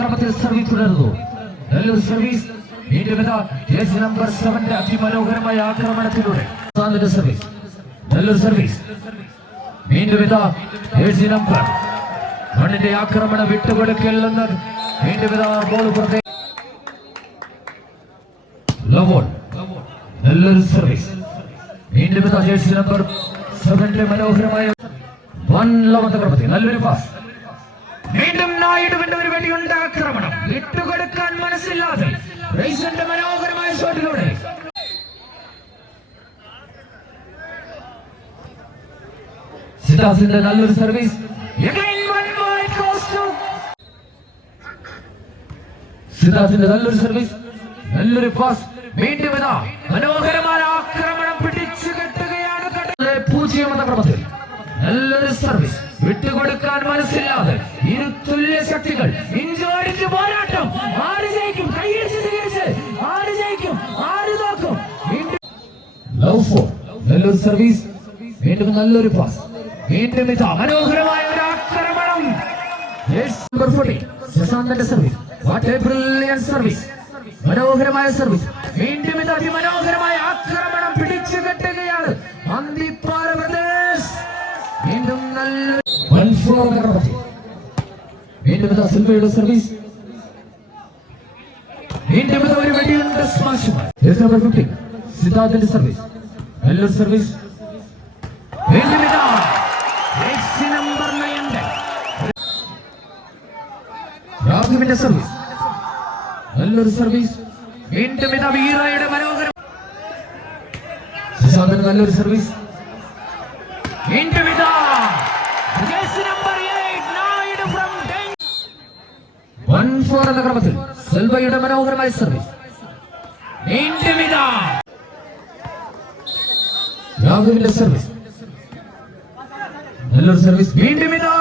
ക്രമത്തിൽ service service വീണ്ടും jersey number അതിമനോഹരമായ ആക്രമണത്തിലൂടെ. സർവീസ് വീണ്ടും ജേഴ്സി നമ്പർ ആക്രമണം വിട്ടുകൊടുക്കല്ലെന്ന് വീണ്ടും ബോൾ സർവീസ്. വീണ്ടും ജേഴ്സി നമ്പർ നല്ലൊരു പാസ് വീണ്ടും നായിഡുവിന്റെ ഒരു വെടിയുണ്ട ആക്രമണം. വിട്ടുകൊടുക്കാൻ മനസ്സില്ലാതെ. റൈസന്റെ മനോഹരമായ ഷോട്ടിലൂടെ. സിദ്ധാസിന്റെ നല്ലൊരു സർവീസ്. സിദ്ധാസിന്റെ നല്ലൊരു സർവീസ്. നല്ലൊരു പാസ് വീണ്ടും ഇതാ. മനോഹരമായ ആക്രമണം പിടിച്ചു കെട്ടുകയാണ് പൂജ്യം എന്ന ക്രമത്തിൽ. നല്ലൊരു സർവീസ് വിട്ടുകൊടുക്കാൻ മനസ്സില്ലാതെ. ഇരു തുല്യ ശക്തികൾ. ഇഞ്ചോടിച്ച് പോരാട്ടം. ആര് ജയിക്കും? കൈയടിച്ച് സ്വീകരിച്ച്. ആര് ജയിക്കും? ആര് നോക്കും നല്ലൊരു സർവീസ് വീണ്ടും നല്ലൊരു പാസ് വീണ്ടും ഇത് മനോഹരമായ ഒരു ആക്രമണം. Yes, number 40, ശശാന്തന്റെ service what a brilliant service മനോഹരമായ സർവീസ് വീണ്ടും ഇത് അതിമനോഹരമായ ആക്രമണം പിടിച്ചു കെട്ടുകയാണ്. അന്തിപ്പാറ പ്രദേശ് വീണ്ടും നല്ല One four എന്ന ക്രമത്തിൽ. വീണ്ടും സിൽവയുടെ സർവീസ് വീണ്ടും ഒരു വെടിയുണ്ട് സ്മാഷുമായി നമ്പർ ഫിഫ്റ്റീൻ 15, സിദ്ധാർത്ഥിന്റെ സർവീസ് നല്ലൊരു സർവീസ് വീണ്ടും ഇതാ. Number nine. രാഘവിന്റെ സർവീസ് നല്ലൊരു സർവീസ് വീണ്ടും ഇതാ വീറയുടെ മനോഹരം. നല്ലൊരു സർവീസ് വീണ്ടും ഇതാ. One four എന്ന ക്രമത്തിൽ സെൽവയുടെ മനോഹരമായ സർവീസ് വീണ്ടും ഇതാ. രാഘവിന്റെ സർവീസ് നല്ലൊരു സർവീസ്. വീണ്ടും ഇതാ.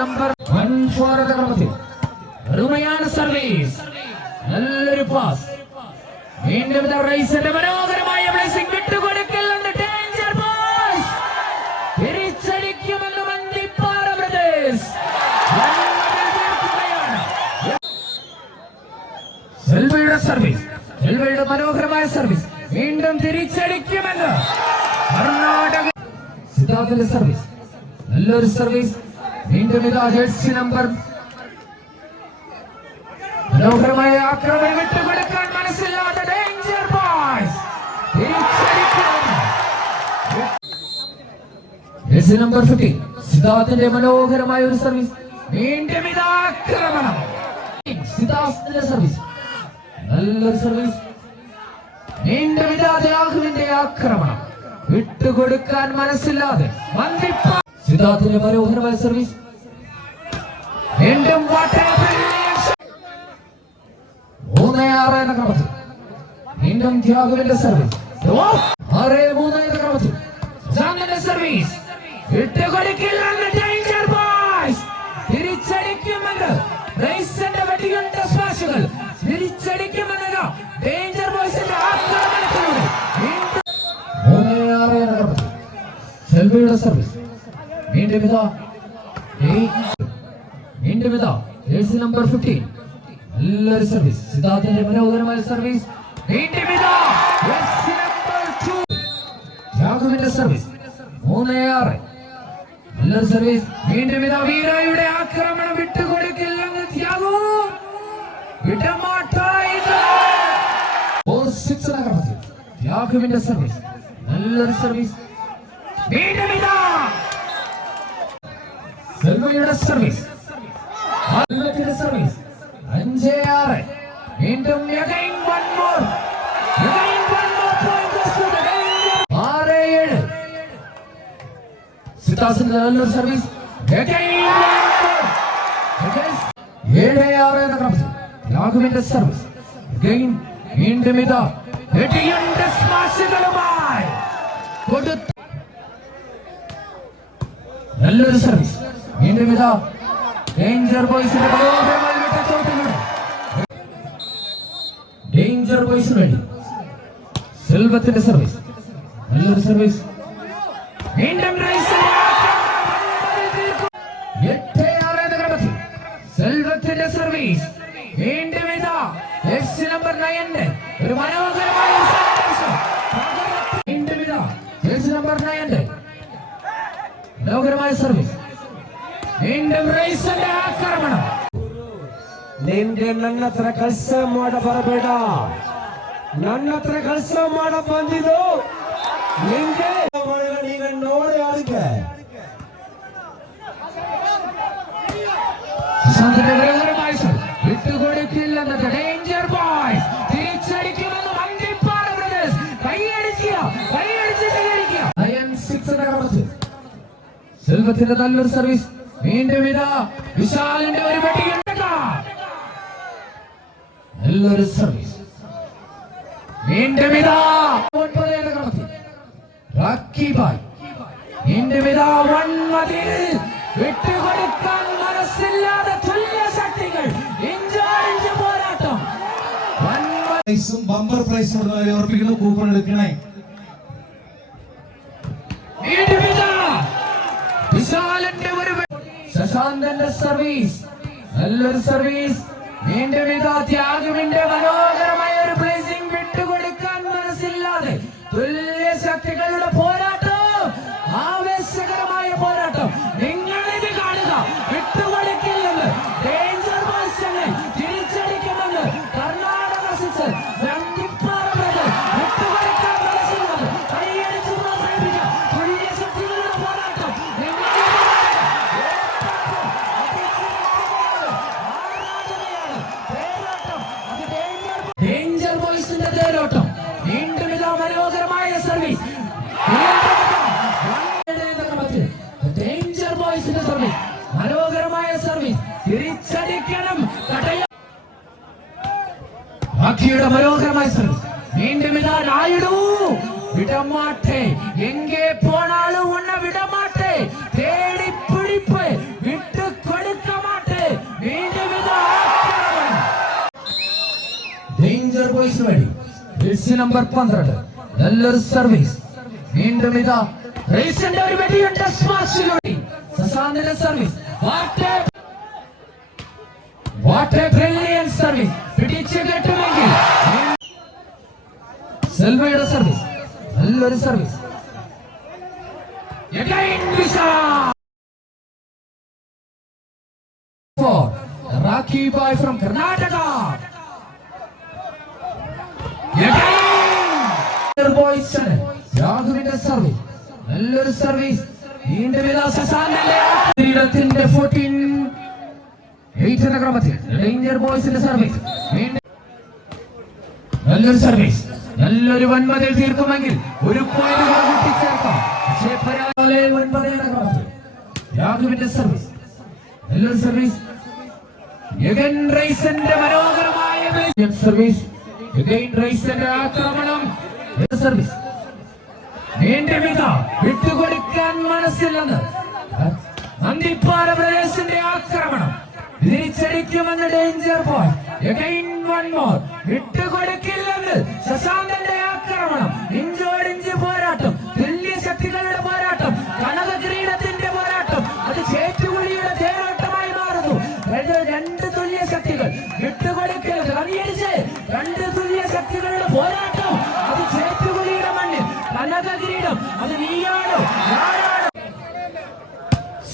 നമ്പർ വൺ ഫോർ എന്ന ക്രമത്തിൽ അരുമയാണ് സർവീസ്. നല്ലൊരു പാസ് വീണ്ടും ഇതാ റൈസിന്റെ മനോഹരമായ ബ്ലേസിംഗ് വിട്ടുകൊടുക്കലുണ്ട് സർവീസ് എൽവയുടെ മനോഹരമായ സർവീസ് വീണ്ടും തിരിച്ചടിക്കുമെന്ന്. കർണാടക സിദ്ധാർത്ഥിന്റെ സർവീസ് നല്ലൊരു സർവീസ് വീണ്ടും ഇതാ ജേഴ്സി നമ്പർ മനോഹരമായ ആക്രമണം വിട്ടുകൊടുക്കാൻ മനസ്സില്ലാത്ത danger boys jersey number fifteen സിദ്ധാർത്ഥിന്റെ മനോഹരമായ ഒരു സർവീസ് വീണ്ടും ഇതാക്രമണം സിദ്ധാർത്ഥിന്റെ സർവീസ് നല്ലൊരു സർവീസ് വീണ്ടും ഇതാ രാഹുവിന്റെ ആക്രമണം. വിട്ടുകൊടുക്കാൻ മനസ്സില്ലാതെ സിദ്ധാർത്ഥിന്റെ മനോഹരമായ സർവീസ് വീണ്ടും. മൂന്ന് ആറ് എന്ന ക്രമത്തിൽ. വീണ്ടും ത്യാഗുവിന്റെ സർവീസ് ആറ് മൂന്ന് എന്ന ക്രമത്തിൽ. സർവീസ് വിട്ടുകൊടുക്കില്ലെന്ന് സെൽവിയുടെ സർവീസ് വീണ്ടും ഇതാ വീണ്ടും ഇതാ ജേഴ്സി നമ്പർ ഫിഫ്റ്റീൻ നല്ലൊരു സർവീസ് സിദ്ധാർത്ഥന്റെ മനോഹരമായ സർവീസ് വീണ്ടും ഇതാ ജേഴ്സി നമ്പർ ടു യാദവിന്റെ സർവീസ് മൂന്ന് ആറ്. സർവീസ് വീണ്ടും ഇതാ വീരയുടെ ആക്രമണം വിട്ടുകൊടുക്കില്ല ത്യാഗു ക്രമത്തിൽ ത്യാഗുവിന്റെ സർവീസ് നല്ലൊരു സർവീസ് വീണ്ടും ഇതാ സെൽവയുടെ സർവീസ് ആൽബത്തിന്റെ സർവീസ് അഞ്ച് ആറ് വീണ്ടും again one more. Again one more point. goes to the danger. ആറ് ഏഴ് സിത്താസിന്റെ നല്ലൊരു service Again one more. Again ഏഴ് ആറ് എന്ന ക്രമത്തിൽ രാഘുവിന്റെ സർവീസ് Again വീണ്ടും ഇതാ വെടിയുണ്ട സ്മാഷുകളുമായി കൊടുത്തു നല്ലൊരു സർവീസ് വീണ്ടും ഇതാ ഡേഞ്ചർ ബോയ്സിന്റെ ഡേഞ്ചർ ബോയ്സിന് വേണ്ടി സെൽവത്തിന്റെ സർവീസ് നല്ലൊരു സർവീസ് വീണ്ടും. എട്ട് ആറ് സെൽവത്തിന്റെ സർവീസ് വീണ്ടും ഇതാ എസ് നമ്പർ നയന്റെ മനോഹരമായ സർവീസ് വീണ്ടും റൈസന്റെ ആക്രമണം ನಿನ್ಗೆ ನನ್ನ ಹತ್ರ ಕೆಲಸ ಮಾಡ ಬರಬೇಡ ನನ್ನ ಹತ್ರ ಕೆಲಸ ಮಾಡ ಬಂದಿದ್ದು ನಿನ್ಗೆ ನೀಗ ನೋಡಿ ಆಡಿಕೆ സെൽവത്തിന്റെ നല്ലൊരു സർവീസ്. വീണ്ടും ഇതാ വിശാലിന്റെ ഒരു നല്ലൊരു സർവീസ്. വീണ്ടും ഇതാ ഒൻപത് എന്ന ക്രമത്തിൽ. Rocky boy. വീണ്ടും ഇതാ വൺമതിൽ വിട്ടുകൊടുക്കാൻ മനസ്സില്ലാതെ തുല്യ ശക്തികൾ. പോരാട്ടം. ബമ്പർ പ്രൈസും കൂപ്പൺ എടുക്കണേ വീണ്ടും ഇതാ വിശാലന്റെ ഒരു വെ- ശശാന്തന്റെ സർവീസ്. നല്ലൊരു സർവീസ്. വീണ്ടും ഇതാ ത്യാഗമിന്റെ മനോഹരമായ ഒരു പ്ലേസിംഗ് വിട്ടുകൊടുക്കാൻ മനസ്സില്ലാതെ തുല്യ ശക്തികളുടെ പോരാട്ടം. ആവേശകരമായ மனோகர மைசூர் மீண்டுமிதா நாயுடு விடமாட்டே எங்கே போனாலும் உன்னை விடமாட்டே தேடி பிடிப்பு விட்டு கொடுக்க மாட்டே மீண்டுமிதா டேஞ்சர் பாய்ஸ் வழி ரிசி நம்பர் பன்னிரண்டு நல்லொரு சர்வீஸ் மீண்டுமிதா റീസെന്റ് ഒരു വെടിയുണ്ട സ്മാഷിലൂടെ സസാന്തന service what what a brilliant service പിടിച്ചു കെട്ടുമെങ്കിൽ സെൽവയുടെ സർവീസ് നല്ലൊരു service Rocky boy from Karnataka. Boys രാഘുവിന്റെ service നല്ലൊരു സർവീസ് നീണ്ട ഇതാ ശശാന്തന്റെ കിരീടത്തിന്റെ ബോയ്സിന്റെ സർവീസ് നല്ലൊരു സർവീസ് നല്ലൊരു വൻമതിൽ തീർക്കുമെങ്കിൽ ഒരു പോയിന്റ് സർവീസ് നല്ലൊരു സർവീസ് യഗൻ റൈസന്റെ മനോഹരമായ സർവീസ് റൈസന്റെ ആക്രമണം. സർവീസ് നീണ്ട ഇതാ വിട്ടുകൊടുക്കാൻ മനസ്സില്ലെന്ന്. നന്ദിപ്പാറ പ്രദേശത്തിന്റെ ആക്രമണം. തിരിച്ചടിക്കുമെന്ന് danger boy Again one more. വിട്ടുകൊടുക്കില്ലെന്ന് ശശാന്തന്റെ ആക്രമണം. ഇഞ്ചോടിഞ്ച് പോരാട്ടം. തുല്യ ശക്തികളുടെ പോരാട്ടം. കനക കിരീടത്തിന്റെ പോരാട്ടം. അത് ചേറ്റുകുഴിയുടെ തേരോട്ടമായി മാറുന്നു. രണ്ട് തുല്യ ശക്തികൾ. വിട്ടുകൊടുക്കരുത് കണിയടിച്ച് രണ്ട് തുല്യ ശക്തികളുടെ പോരാട്ടം. അത് ചേറ്റുകുഴിയുടെ മണ്ണിൽ. കനക കിരീടം. അത് നീയാണോ? ഞാനാണോ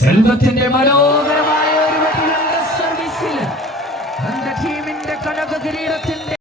സെൽവത്തിന്റെ മനോഹരമായ ഒരു